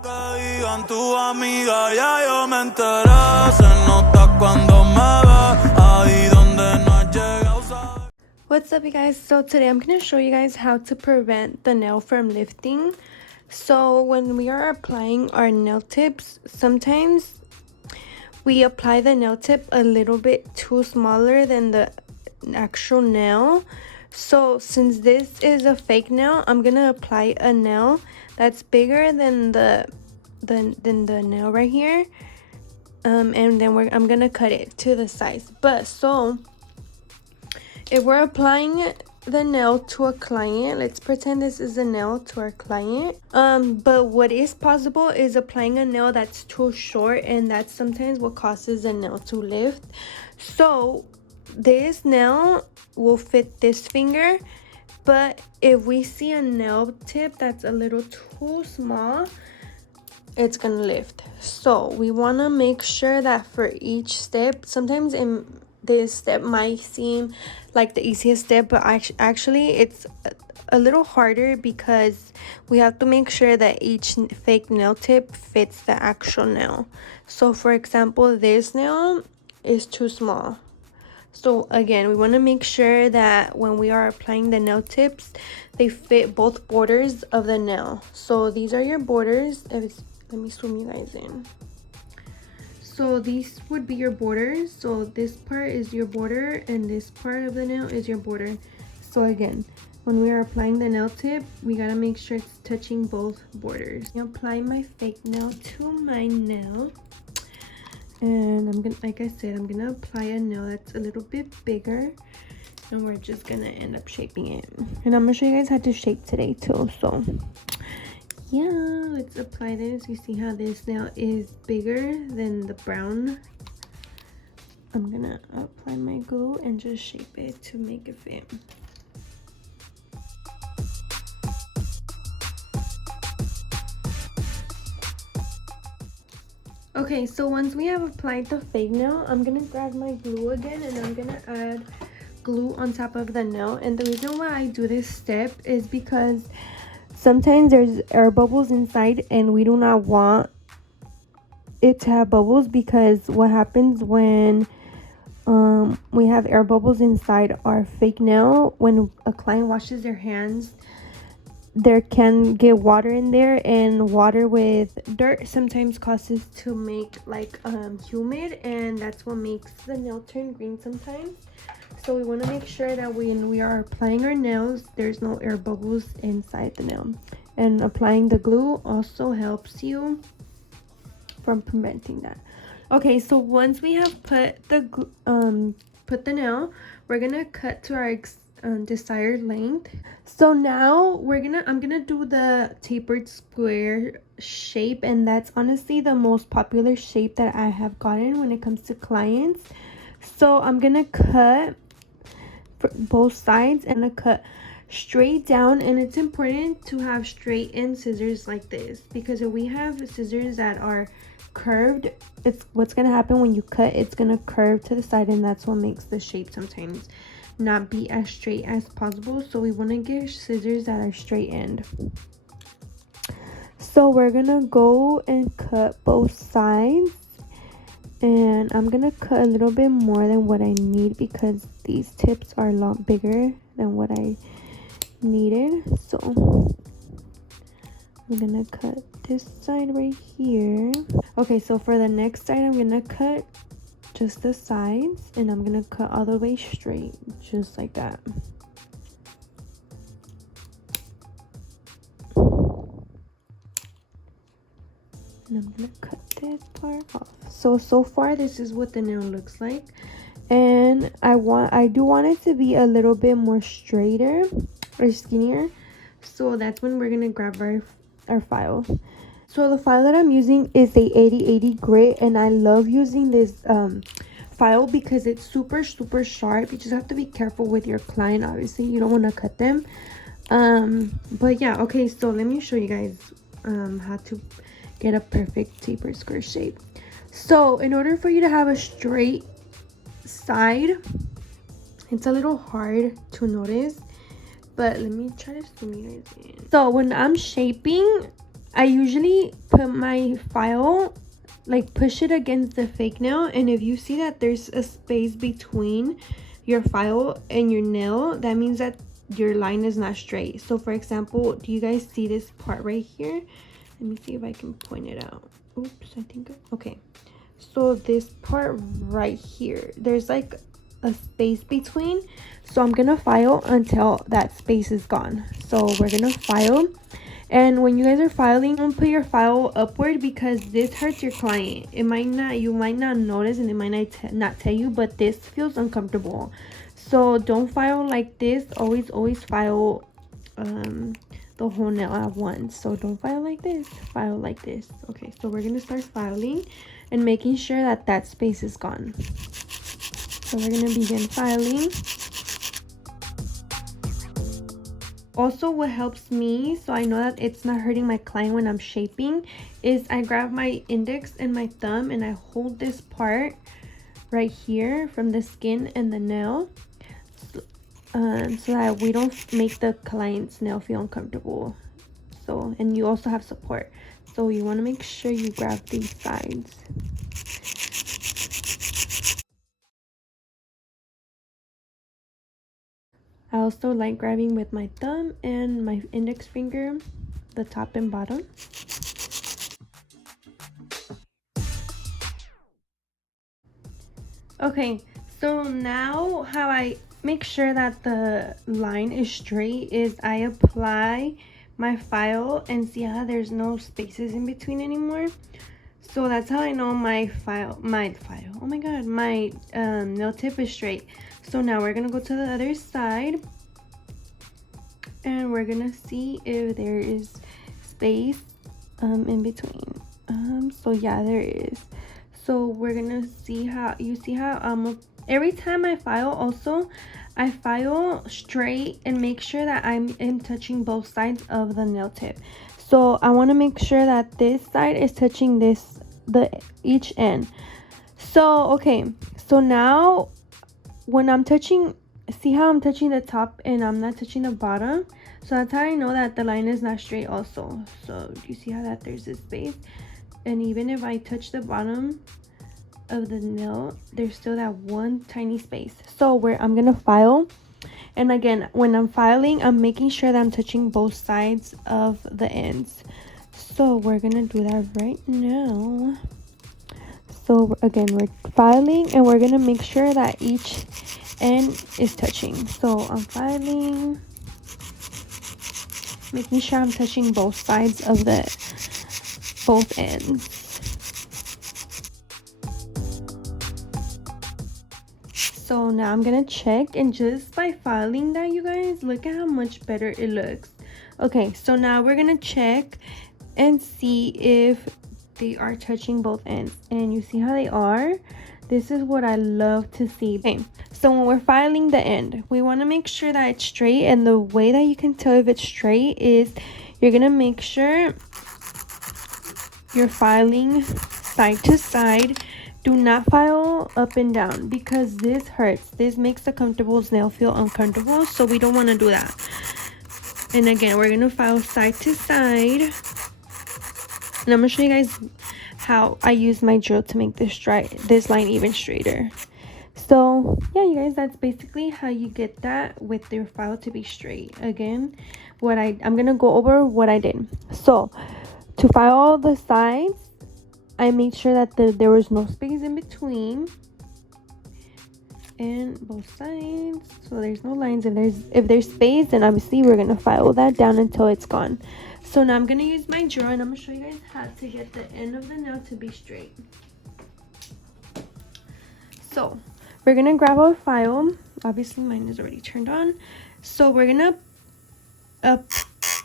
Que digan tu amiga, ya yo me enteré. Se nota cuando me ve, ahí donde no has llegado, sabes. What's up, you guys? So today I'm going to show you guys how to prevent the nail from lifting. So when we are applying our nail tips, sometimes we apply the nail tip a little bit too smaller than the actual nail. So since this is a fake nail, I'm going to apply a nail that's bigger than the nail right here. And then I'm going to cut it to the size. But so if we're applying the nail to a client, let's pretend this is a nail to our client. But what is possible is applying a nail that's too short, and that's sometimes what causes a nail to lift. So this nail will fit this finger, but if we see a nail tip that's a little too small, it's gonna lift. So we want to make sure that for each step, sometimes this step might seem like the easiest step, but actually it's a little harder because we have to make sure that each fake nail tip fits the actual nail. So for example, this nail is too small. So again, we want to make sure that when we are applying the nail tips, they fit both borders of the nail. So these are your borders. Let me zoom you guys in. So these would be your borders. So this part is your border and this part of the nail is your border. So again, when we are applying the nail tip, we gotta make sure it's touching both borders. I apply my fake nail to my nail, and I'm gonna, like I said, I'm gonna apply a nail that's a little bit bigger, and we're just gonna end up shaping it. And I'm gonna show you guys how to shape today too. So yeah, let's apply this. You see how this nail is bigger than the brown? I'm gonna apply my glue and just shape it to make it fit. Okay, so once we have applied the fake nail, I'm gonna grab my glue again and I'm gonna add glue on top of the nail. And the reason why I do this step is because sometimes there's air bubbles inside and we do not want it to have bubbles, because what happens when we have air bubbles inside our fake nail, when a client washes their hands, there can get water in there, and water with dirt sometimes causes to make like humid, and that's what makes the nail turn green sometimes. So we want to make sure that when we are applying our nails, there's no air bubbles inside the nail. And applying the glue also helps you from preventing that. Okay, so once we have put the nail, we're gonna cut to our desired length. So now I'm gonna do the tapered square shape, and that's honestly the most popular shape that I have gotten when it comes to clients. So I'm gonna cut for both sides and I cut straight down, and it's important to have straight end scissors like this, because if we have scissors that are curved, it's what's gonna happen when you cut, it's gonna curve to the side, and that's what makes the shape sometimes not be as straight as possible. So we want to get scissors that are straight end. So we're gonna go and cut both sides, and I'm gonna cut a little bit more than what I need because these tips are a lot bigger than what I needed. So I'm gonna cut this side right here. Okay, so for the next side, I'm gonna cut just the sides, and I'm gonna cut all the way straight, just like that. And I'm gonna cut this part off. So far this is what the nail looks like, and I do want it to be a little bit more straighter or skinnier. So that's when we're gonna grab our file. So the file that I'm using is a 8080 grit, and I love using this file because it's super sharp. You just have to be careful with your client. Obviously you don't want to cut them, but yeah. Okay, so let me show you guys how to get a perfect tapered square shape. So in order for you to have a straight side, it's a little hard to notice, but let me try to zoom you guys in. So when I'm shaping, I usually put my file, like push it against the fake nail, and if you see that there's a space between your file and your nail, that means that your line is not straight. So for example, do you guys see this part right here? Let me see if I can point it out. Oops, I think, okay. So this part right here, there's like a space between. So I'm gonna file until that space is gone. So we're gonna file. And when you guys are filing, don't put your file upward because this hurts your client. It might not, you might not notice, and it might not tell you, but this feels uncomfortable. So don't file like this. Always file the whole nail at once. So don't file like this, file like this. Okay, so we're gonna start filing and making sure that that space is gone. So we're gonna begin filing. Also, what helps me so I know that it's not hurting my client when I'm shaping is I grab my index and my thumb and I hold this part right here from the skin and the nail, so that we don't make the client's nail feel uncomfortable. So, and you also have support, so you want to make sure you grab these sides. I also like grabbing with my thumb and my index finger, the top and bottom. Okay, so now how I make sure that the line is straight is I apply my file and see how there's no spaces in between anymore. So that's how I know my oh my god, my nail tip is straight. So now we're gonna go to the other side and we're gonna see if there is space in between. So yeah, there is. So we're gonna see how you see how every time I file, also I file straight and make sure that I'm touching both sides of the nail tip. So I want to make sure that this side is touching each end. So okay, so now when I'm touching, see how I'm touching the top and I'm not touching the bottom? So that's how I know that the line is not straight also. So do you see how that there's this space? And even if I touch the bottom of the nail, there's still that one tiny space. So I'm gonna file, and again, when I'm filing, I'm making sure that I'm touching both sides of the ends. So we're gonna do that right now. So again, we're filing and we're gonna make sure that each end is touching. So I'm filing, making sure I'm touching both sides of both ends. So now I'm gonna check, and just by filing that, you guys, look at how much better it looks. Okay, so now we're gonna check and see if they are touching both ends, and you see how they are. This is what I love to see. Okay, so when we're filing the end, we want to make sure that it's straight, and the way that you can tell if it's straight is you're gonna make sure you're filing side to side. Do not file up and down because this hurts. This makes the comfortable nail feel uncomfortable, so we don't want to do that. And again, we're gonna file side to side, and I'm gonna show you guys how I use my drill to make this line even straighter. So yeah, you guys, that's basically how you get that with your file to be straight. Again, I'm gonna go over what I did. So to file all the sides, I made sure that there was no space in between, and both sides, so there's no lines. If there's space, then obviously we're gonna file that down until it's gone. So now I'm gonna use my drill, and I'm gonna show you guys how to get the end of the nail to be straight. So we're gonna grab our file. Obviously mine is already turned on, so we're gonna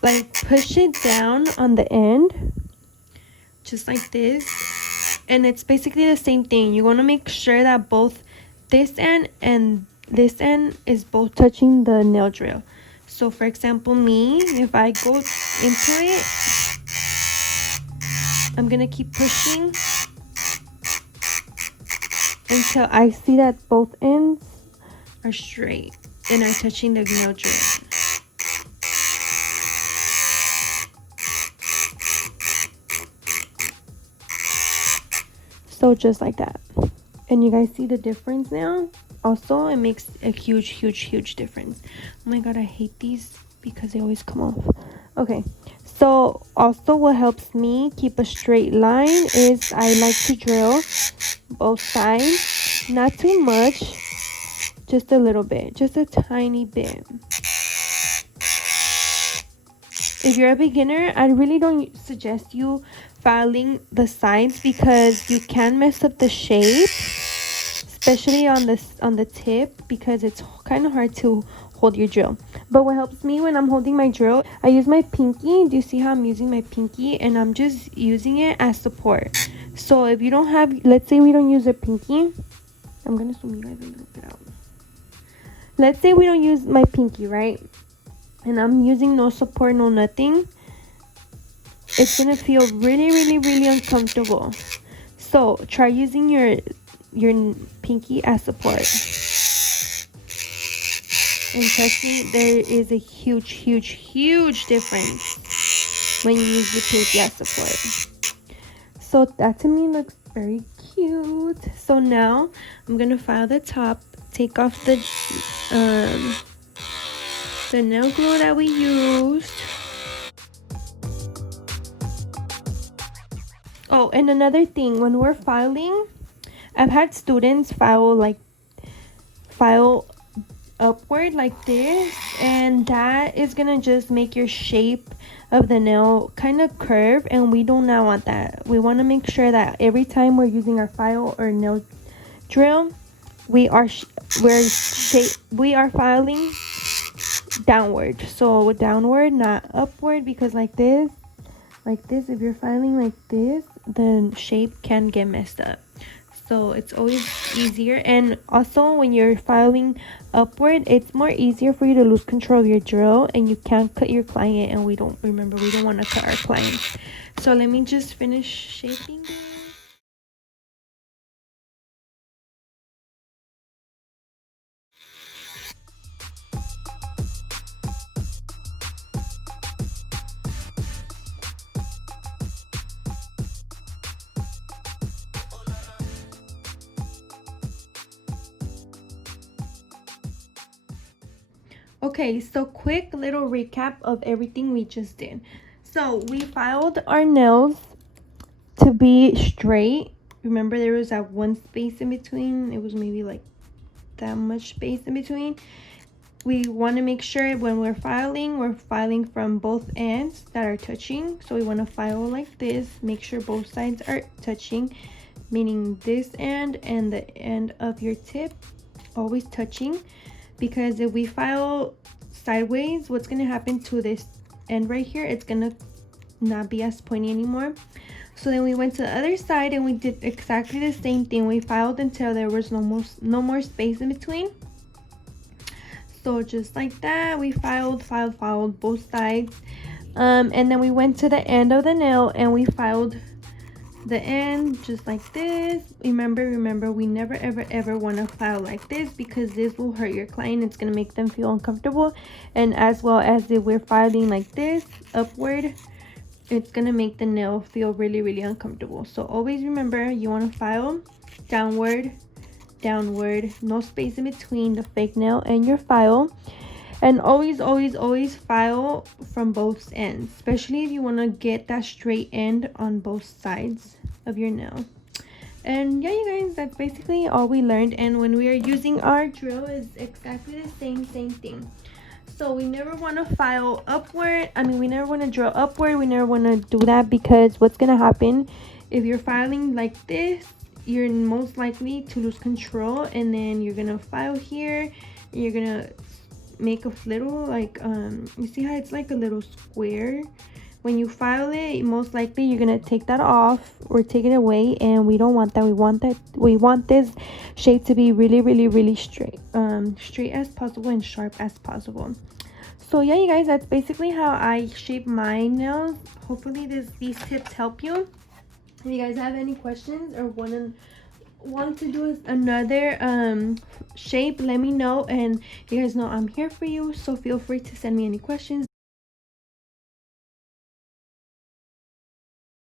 like push it down on the end, just like this. And it's basically the same thing. You want to make sure that both this end and this end is both touching the nail drill. So for example, me, if I go into it, I'm gonna keep pushing until I see that both ends are straight and are touching the nail drill. So just like that. And you guys see the difference now? Also, it makes a huge difference. Oh my god, I hate these because they always come off. Okay, so also what helps me keep a straight line is I like to drill both sides. Not too much, just a little bit, just a tiny bit. If you're a beginner, I really don't suggest you filing the sides because you can mess up the shape, especially on the tip, because it's kind of hard to hold your drill. But what helps me when I'm holding my drill, I use my pinky. Do you see how I'm using my pinky? And I'm just using it as support. So if you don't have, let's say we don't use a pinky, I'm gonna zoom you guys a little bit out. Let's say we don't use my pinky, right? And I'm using no support, no nothing. It's gonna feel really uncomfortable. So try using your pinky as support. And trust me, there is a huge difference when you use your pinky as support. So that to me looks very cute. So now I'm gonna file the top, take off the nail glue that we used. Oh, and another thing, when we're filing, I've had students file upward like this, and that is gonna just make your shape of the nail kind of curve, and we do not want that. We want to make sure that every time we're using our file or nail drill, we are filing downward. So downward, not upward, because like this, if you're filing like this, the shape can get messed up. So it's always easier. And also when you're filing upward, it's more easier for you to lose control of your drill, and you can't cut your client, and we don't want to cut our client. So let me just finish shaping. Okay, so quick little recap of everything we just did. So we filed our nails to be straight. Remember, there was that one space in between. It was maybe like that much space in between. We want to make sure when we're filing from both ends that are touching. So we want to file like this, make sure both sides are touching, meaning this end and the end of your tip always touching. Because if we file sideways, what's going to happen to this end right here, it's going to not be as pointy anymore. So then we went to the other side and we did exactly the same thing. We filed until there was no more space in between. So just like that, we filed both sides, and then we went to the end of the nail and we filed the end just like this. Remember, we never ever want to file like this, because this will hurt your client. It's going to make them feel uncomfortable. And as well as if we're filing like this upward, it's going to make the nail feel really uncomfortable. So always remember, you want to file downward, no space in between the fake nail and your file. And always file from both ends, especially if you want to get that straight end on both sides of your nail. And yeah, you guys, that's basically all we learned. And when we are using our drill, is exactly the same thing. So we never want to file upward. We never want to drill upward. We never want to do that, because what's going to happen if you're filing like this, you're most likely to lose control, and then you're going to file here, and you're going to make a little you see how it's like a little square. When you file it, most likely you're gonna take that off or take it away, and we don't want that. We want this shape to be really straight as possible and sharp as possible. So yeah, you guys, that's basically how I shape my nails. Hopefully these tips help you. If you guys have any questions or want to do another shape, let me know, and you guys know I'm here for you. So feel free to send me any questions,